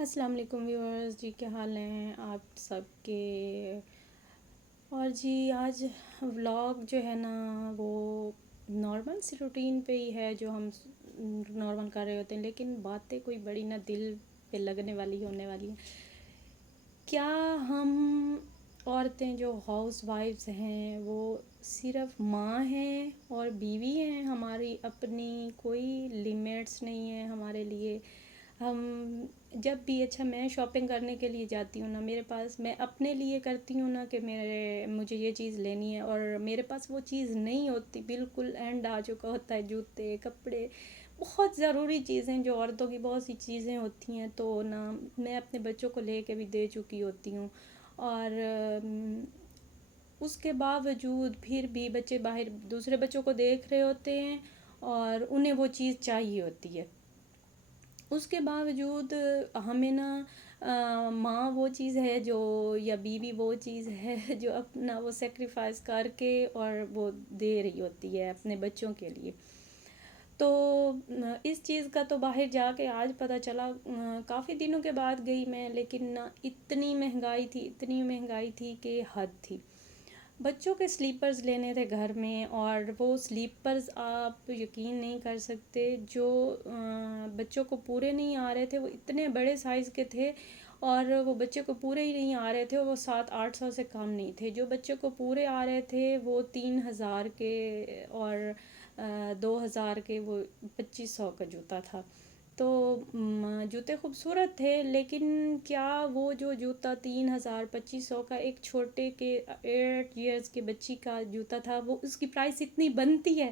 السلام علیکم ویورز جی، کیا حال ہیں آپ سب کے؟ اور جی آج ولاگ جو ہے نا وہ نارمل سی روٹین پہ ہی ہے جو ہم نارمل کر رہے ہوتے ہیں، لیکن باتیں کوئی بڑی نہ دل پہ لگنے والی ہونے والی ہیں۔ کیا ہم عورتیں جو ہاؤس وائفز ہیں وہ صرف ماں ہیں اور بیوی ہیں؟ ہماری اپنی کوئی لیمٹس نہیں ہے ہمارے لیے؟ ہم جب بھی میں شاپنگ کرنے کے لیے جاتی ہوں نا، میرے پاس میں اپنے لیے کرتی ہوں نا کہ مجھے یہ چیز لینی ہے اور میرے پاس وہ چیز نہیں ہوتی، بالکل اینڈ آ چکا ہوتا ہے، جوتے کپڑے بہت ضروری چیزیں جو عورتوں کی بہت سی چیزیں ہوتی ہیں تو نا میں اپنے بچوں کو لے کے بھی دے چکی ہوتی ہوں، اور اس کے باوجود پھر بھی بچے باہر دوسرے بچوں کو دیکھ رہے ہوتے ہیں اور انہیں وہ چیز چاہیے ہوتی ہے۔ اس کے باوجود ہمیں نا ماں وہ چیز ہے جو، یا بیوی وہ چیز ہے جو اپنا وہ سیکریفائز کر کے اور وہ دے رہی ہوتی ہے اپنے بچوں کے لیے۔ تو اس چیز کا تو باہر جا کے آج پتہ چلا، کافی دنوں کے بعد گئی میں، لیکن اتنی مہنگائی تھی کہ حد تھی۔ بچوں کے سلیپرز لینے تھے گھر میں، اور وہ سلیپرز آپ یقین نہیں کر سکتے، جو بچوں کو پورے نہیں آ رہے تھے، وہ اتنے بڑے سائز کے تھے اور وہ بچے کو پورے ہی نہیں آ رہے تھے، وہ 700-800 سے کم نہیں تھے۔ جو بچوں کو پورے آ رہے تھے وہ 3000 کے اور 2000 کے، وہ 2500 کا جوتا تھا۔ تو جوتے خوبصورت تھے، لیکن کیا وہ جو جوتا 3000 2500 کا ایک چھوٹے کے 8 ایئرز کے بچی کا جوتا تھا، وہ اس کی پرائس اتنی بنتی ہے؟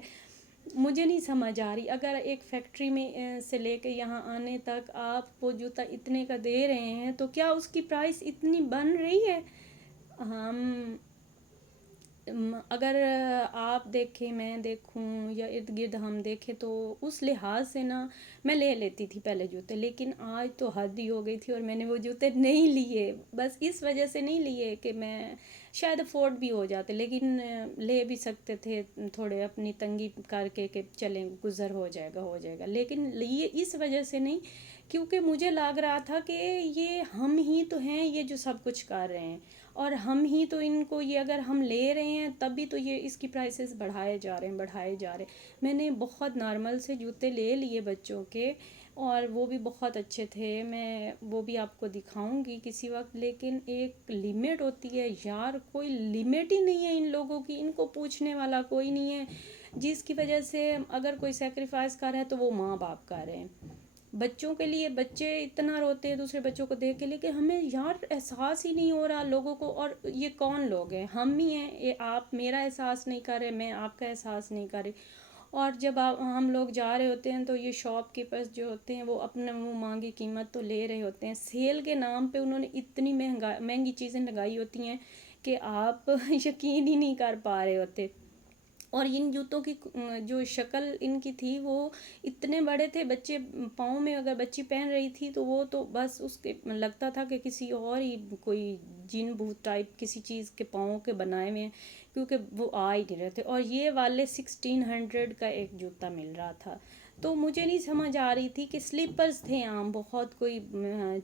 مجھے نہیں سمجھ آ رہی۔ اگر ایک فیکٹری میں سے لے کے یہاں آنے تک آپ وہ جوتا اتنے کا دے رہے ہیں تو کیا اس کی پرائس اتنی بن رہی ہے؟ ہم اگر آپ دیکھیں، میں دیکھوں، یا ارد گرد ہم دیکھیں، تو اس لحاظ سے نا میں لے لیتی تھی پہلے جوتے، لیکن آج تو حد ہی ہو گئی تھی اور میں نے وہ جوتے نہیں لیے۔ بس اس وجہ سے نہیں لیے کہ میں شاید افورڈ بھی ہو جاتے، لیکن لے بھی سکتے تھے تھوڑے اپنی تنگی کر کے کہ چلیں گزر ہو جائے گا، لیکن لیے اس وجہ سے نہیں، کیونکہ مجھے لگ رہا تھا کہ یہ ہم ہی تو ہیں یہ جو سب کچھ کر رہے ہیں، اور ہم ہی تو ان کو، یہ اگر ہم لے رہے ہیں تب بھی تو یہ اس کی پرائسز بڑھائے جا رہے ہیں۔ میں نے بہت نارمل سے جوتے لے لیے بچوں کے، اور وہ بھی بہت اچھے تھے، میں وہ بھی آپ کو دکھاؤں گی کسی وقت، لیکن ایک لمٹ ہوتی ہے یار، کوئی لمٹ ہی نہیں ہے ان لوگوں کی، ان کو پوچھنے والا کوئی نہیں ہے، جس کی وجہ سے اگر کوئی سیکریفائز کر رہا ہے تو وہ ماں باپ کر رہے ہیں بچوں کے لیے۔ بچے اتنا روتے ہیں دوسرے بچوں کو دیکھ کے، لیکن ہمیں یار احساس ہی نہیں ہو رہا لوگوں کو، اور یہ کون لوگ ہیں؟ ہم ہی ہیں، یہ آپ میرا احساس نہیں کر رہے، میں آپ کا احساس نہیں کر رہی۔ اور جب ہم لوگ جا رہے ہوتے ہیں تو یہ شاپ کیپرز جو ہوتے ہیں وہ اپنا وہ مانگی قیمت تو لے رہے ہوتے ہیں، سیل کے نام پہ انہوں نے اتنی مہنگی چیزیں لگائی ہوتی ہیں کہ آپ یقین ہی نہیں کر پا رہے ہوتے۔ اور ان جوتوں کی جو شکل ان کی تھی وہ اتنے بڑے تھے، بچے پاؤں میں اگر بچی پہن رہی تھی تو وہ تو بس اس کے لگتا تھا کہ کسی اور ہی کوئی جن بھوت ٹائپ کسی چیز کے پاؤں کے بنائے ہوئے ہیں، کیونکہ وہ آ ہی نہیں رہے تھے، اور یہ والے 1600 کا ایک جوتا مل رہا تھا۔ تو مجھے نہیں سمجھ آ رہی تھی کہ سلیپرز تھے عام، بہت کوئی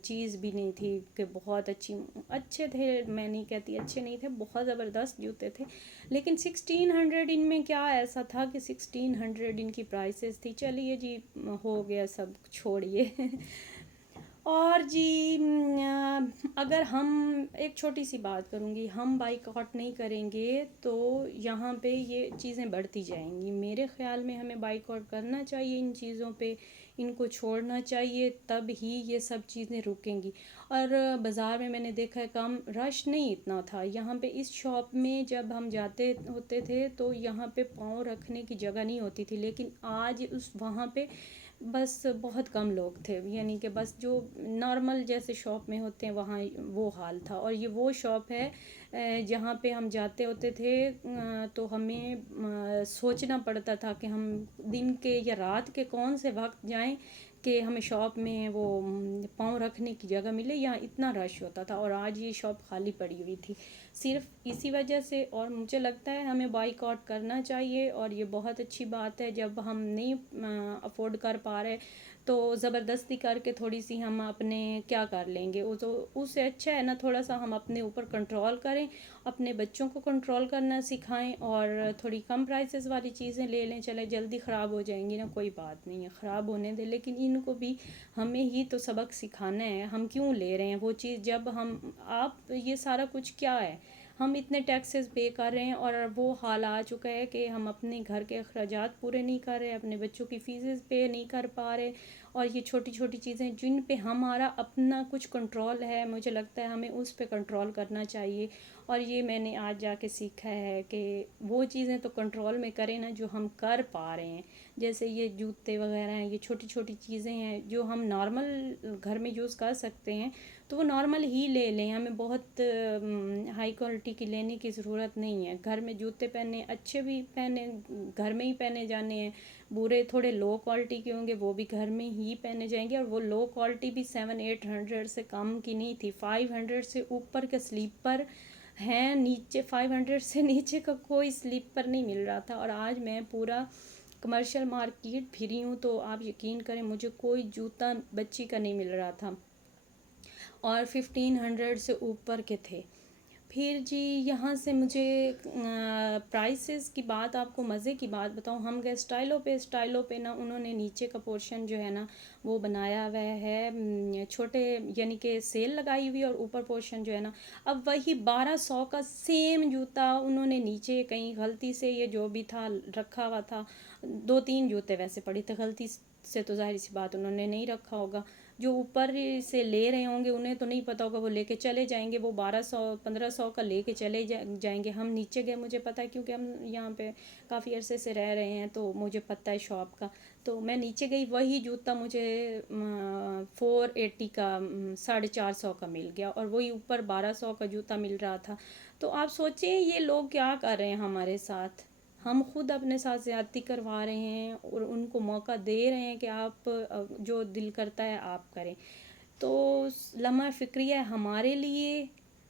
چیز بھی نہیں تھی کہ بہت اچھے تھے، میں نہیں کہتی اچھے نہیں تھے، بہت زبردست جوتے تھے، لیکن 1600 ان میں کیا ایسا تھا کہ 1600 ان کی پرائسز تھی۔ چلیے جی، ہو گیا سب، چھوڑیے۔ اور جی اگر ہم ایک چھوٹی سی بات کروں گی، ہم بائیکاٹ نہیں کریں گے تو یہاں پہ یہ چیزیں بڑھتی جائیں گی۔ میرے خیال میں ہمیں بائیکاٹ کرنا چاہیے ان چیزوں پہ، ان کو چھوڑنا چاہیے، تب ہی یہ سب چیزیں رکیں گی۔ اور بازار میں نے دیکھا ہے کم رش نہیں اتنا تھا یہاں پہ، اس شاپ میں جب ہم جاتے ہوتے تھے تو یہاں پہ پاؤں رکھنے کی جگہ نہیں ہوتی تھی، لیکن آج وہاں پہ بس بہت کم لوگ تھے، یعنی کہ بس جو نارمل جیسے شاپ میں ہوتے ہیں وہاں وہ حال تھا۔ اور یہ وہ شاپ ہے جہاں پہ ہم جاتے ہوتے تھے تو ہمیں سوچنا پڑتا تھا کہ ہم دن کے یا رات کے کون سے وقت جائیں کہ ہمیں شاپ میں وہ پاؤں رکھنے کی جگہ ملے، یہاں اتنا رش ہوتا تھا، اور آج یہ شاپ خالی پڑی ہوئی تھی صرف اسی وجہ سے۔ اور مجھے لگتا ہے ہمیں بائیکاٹ کرنا چاہیے، اور یہ بہت اچھی بات ہے، جب ہم نہیں افورڈ کر پا رہے تو زبردستی کر کے تھوڑی سی ہم اپنے کیا کر لیں گے، وہ تو اس سے اچھا ہے نا تھوڑا سا ہم اپنے اوپر کنٹرول کریں، اپنے بچوں کو کنٹرول کرنا سکھائیں، اور تھوڑی کم پرائسز والی چیزیں لے لیں. چلے جلدی خراب ہو جائیں گی نا، کوئی بات نہیں ہے، خراب ہونے دیں، لیکن ان کو بھی ہمیں ہی تو سبق سکھانا ہے. ہم کیوں لے رہے ہیں وہ چیز، جب ہم آپ یہ سارا کچھ کیا ہے، ہم اتنے ٹیکسز پے کر رہے ہیں اور وہ حال آ چکا ہے کہ ہم اپنے گھر کے اخراجات پورے نہیں کر رہے، اپنے بچوں کی فیسز پے نہیں کر پا رہے، اور یہ چھوٹی چھوٹی چیزیں جن پہ ہمارا اپنا کچھ کنٹرول ہے، مجھے لگتا ہے ہمیں اس پہ کنٹرول کرنا چاہیے. اور یہ میں نے آج جا کے سیکھا ہے کہ وہ چیزیں تو کنٹرول میں کریں نا جو ہم کر پا رہے ہیں. جیسے یہ جوتے وغیرہ ہیں، یہ چھوٹی چھوٹی چیزیں ہیں جو ہم نارمل گھر میں یوز کر سکتے ہیں، تو وہ نارمل ہی لے لیں. ہمیں بہت ہائی کوالٹی کی لینے کی ضرورت نہیں ہے. گھر میں جوتے پہنے اچھے بھی پہنے، گھر میں ہی پہنے جانے ہیں. برے تھوڑے لو کوالٹی کے ہوں گے، وہ بھی گھر میں ہی پہنے جائیں گے، اور وہ لو کوالٹی بھی 700-800 سے کم کی نہیں تھی. 500 سے اوپر کے سلیپر ہیں، نیچے 500 سے نیچے کا کوئی سلیپر نہیں مل رہا تھا. اور آج میں پورا کمرشل مارکیٹ پھری ہوں تو آپ یقین کریں مجھے کوئی جوتا بچی کا نہیں مل رہا تھا، اور 1500 سے اوپر کے تھے. پھر جی یہاں سے مجھے پرائسز کی بات، آپ کو مزے کی بات بتاؤں، ہم گئے اسٹائلوں پہ نا، انہوں نے نیچے کا پورشن جو ہے نا وہ بنایا ہوا ہے چھوٹے، یعنی کہ سیل لگائی ہوئی، اور اوپر پورشن جو ہے نا، اب وہی 1200 کا سیم جوتا انہوں نے نیچے کہیں غلطی سے یہ جو بھی تھا رکھا ہوا تھا. 2-3 جوتے ویسے پڑے تھے، غلطی سے تو ظاہر سی بات انہوں نے نہیں رکھا ہوگا. جو اوپر سے لے رہے ہوں گے انہیں تو نہیں پتہ ہوگا، وہ لے کے چلے جائیں گے، وہ 1200-1500 کا لے کے چلے جائیں گے. ہم نیچے گئے، مجھے پتہ ہے کیونکہ ہم یہاں پہ کافی عرصے سے رہ رہے ہیں تو مجھے پتہ ہے شاپ کا. تو میں نیچے گئی، وہی جوتا مجھے 480 کا 450 کا مل گیا، اور وہی اوپر 1200 کا جوتا مل رہا تھا. تو آپ سوچیں یہ لوگ کیا کر رہے ہیں ہمارے ساتھ. ہم خود اپنے ساتھ زیادتی کروا رہے ہیں اور ان کو موقع دے رہے ہیں کہ آپ جو دل کرتا ہے آپ کریں. تو لمحہ فکریہ ہمارے لیے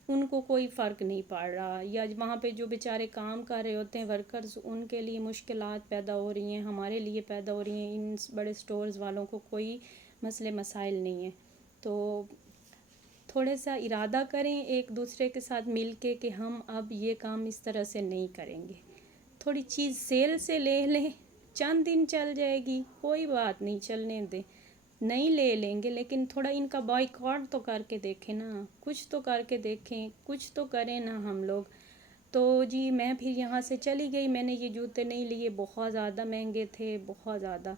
ان کو کوئی فرق نہیں پڑ رہا، یا وہاں پہ جو بیچارے کام کر رہے ہوتے ہیں ورکرز، ان کے لیے مشکلات پیدا ہو رہی ہیں، ہمارے لیے پیدا ہو رہی ہیں. ان بڑے سٹورز والوں کو کوئی مسئلے مسائل نہیں ہیں. تو تھوڑا سا ارادہ کریں ایک دوسرے کے ساتھ مل کے کہ ہم اب یہ کام اس طرح سے نہیں کریں گے. تھوڑی چیز سیل سے لے لیں، چند دن چل جائے گی، کوئی بات نہیں، چلنے دیں، نہیں لے لیں گے، لیکن تھوڑا ان کا بائیکاٹ تو کر کے دیکھیں نا، کچھ تو کر کے دیکھیں، کچھ تو کریں نا ہم لوگ. تو جی میں پھر یہاں سے چلی گئی. میں نے یہ جوتے نہیں لیے، بہت زیادہ مہنگے تھے، بہت زیادہ،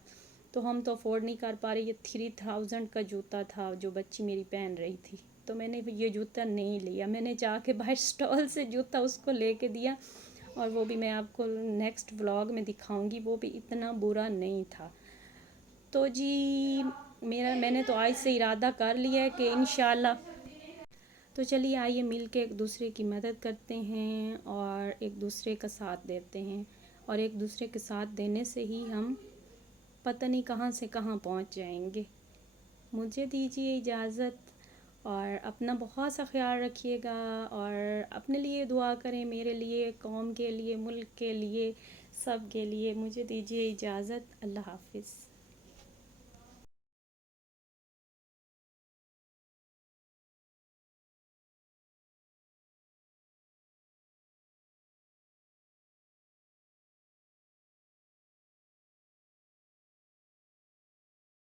تو ہم تو افورڈ نہیں کر پا رہے. یہ 3000 کا جوتا تھا جو بچی میری پہن رہی تھی، تو میں نے یہ جوتا نہیں لیا. میں نے جا کے باہر اسٹال سے جوتا اس کو لے کے دیا، اور وہ بھی میں آپ کو نیکسٹ ولاگ میں دکھاؤں گی، وہ بھی اتنا برا نہیں تھا. تو جی میں نے تو آج سے ارادہ کر لیا ہے کہ انشاءاللہ. تو چلیے آئیے مل کے ایک دوسرے کی مدد کرتے ہیں اور ایک دوسرے کا ساتھ دیتے ہیں، اور ایک دوسرے کے ساتھ دینے سے ہی ہم پتہ نہیں کہاں سے کہاں پہنچ جائیں گے. مجھے دیجیے اجازت، اور اپنا بہت سا خیال رکھیے گا، اور اپنے لیے دعا کریں، میرے لیے، قوم کے لیے، ملک کے لیے، سب کے لیے. مجھے دیجیے اجازت. اللہ حافظ.